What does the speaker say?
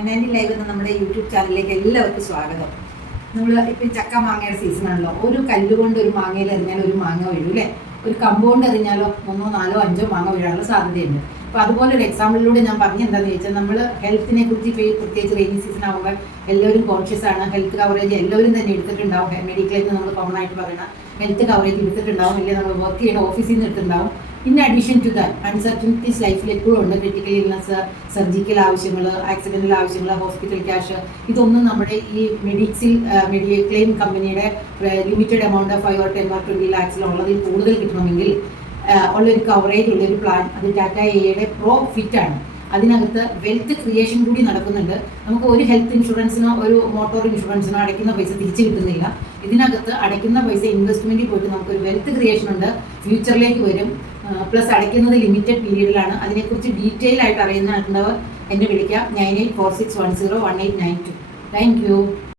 ഫൈനാൻഡി live എന്ന നമ്മുടെ YouTube ചാനലിലേക്ക് എല്ലാവർക്കും സ്വാഗതം. നമ്മൾ ഇപ്പം ചക്ക മാങ്ങയുടെ സീസണാണല്ലോ. ഒരു കല്ലുകൊണ്ട് ഒരു മാങ്ങയിൽ എറിഞ്ഞാൽ ഒരു മാങ്ങ വീഴും അല്ലേ? ഒരു കമ്പൗണ്ട് എറിഞ്ഞാലോ 3, 4, 5 മാങ്ങ വീഴാനുള്ള സാധ്യതയുണ്ട്. അപ്പോൾ അതുപോലെ ഒരു എക്സാമ്പിളിലൂടെ ഞാൻ പറഞ്ഞ എന്താണെന്ന് ചോദിച്ചാൽ, നമ്മൾ ഹെൽത്തിനെ കുറിച്ച് ഇപ്പോൾ പ്രത്യേകിച്ച് റെയിനി സീസൺ ആകുമ്പോൾ എല്ലാവരും കോൺഷ്യസ് ആണ്. ഹെൽത്ത് കവറേജ് എല്ലാവരും തന്നെ എടുത്തിട്ടുണ്ടാവും. മെഡിക്കലിൽ നിന്ന് നമ്മൾ കോമൺ ആയിട്ട് പറയുന്ന ഹെൽത്ത് കവറേജ് എടുത്തിട്ടുണ്ടാവും, ഇല്ലെങ്കിൽ നമ്മൾ വർക്ക് ചെയ്യുന്ന ഓഫീസിൽ നിന്ന് എടുത്തിട്ടുണ്ടാവും. In addition to that, uncertainties ലൈഫിൽ എപ്പോഴും ഉണ്ട്. ക്രിട്ടിക്കൽ ഇൽനസ്, സർജിക്കൽ ആവശ്യങ്ങൾ, ആക്സിഡൻ്റൽ ആവശ്യങ്ങൾ, ഹോസ്പിറ്റൽ ക്യാഷ്, ഇതൊന്നും നമ്മുടെ ഈ മെഡിക്ലെയിം കമ്പനിയുടെ limited amount 5 or 10 or 20 lakhs ഉള്ളതിൽ കൂടുതൽ കിട്ടണമെങ്കിൽ ഉള്ളൊരു കവറേജ് ഉള്ളൊരു പ്ലാൻ, അത് ടാറ്റ എയുടെ പ്രോ ഫിറ്റ് ആണ്. അതിനകത്ത് വെൽത്ത് ക്രിയേഷൻ കൂടി നടക്കുന്നുണ്ട്. നമുക്ക് ഒരു ഹെൽത്ത് ഇൻഷുറൻസിനോ ഒരു മോട്ടോർ ഇൻഷുറൻസിനോ അടയ്ക്കുന്ന പൈസ തിരിച്ചു കിട്ടുന്നില്ല. ഇതിനകത്ത് അടയ്ക്കുന്ന പൈസ ഇൻവെസ്റ്റ്മെൻറ്റിൽ പോയിട്ട് നമുക്കൊരു വെൽത്ത് ക്രിയേഷൻ ഉണ്ട്, ഫ്യൂച്ചറിലേക്ക് വരും. പ്ലസ് അടയ്ക്കുന്നത് ലിമിറ്റഡ് പീരീഡിലാണ്. അതിനെക്കുറിച്ച് ഡീറ്റെയിൽ ആയിട്ട് അറിയുന്നുണ്ടവർ എന്നെ വിളിക്കാം 9846101892. Thank you.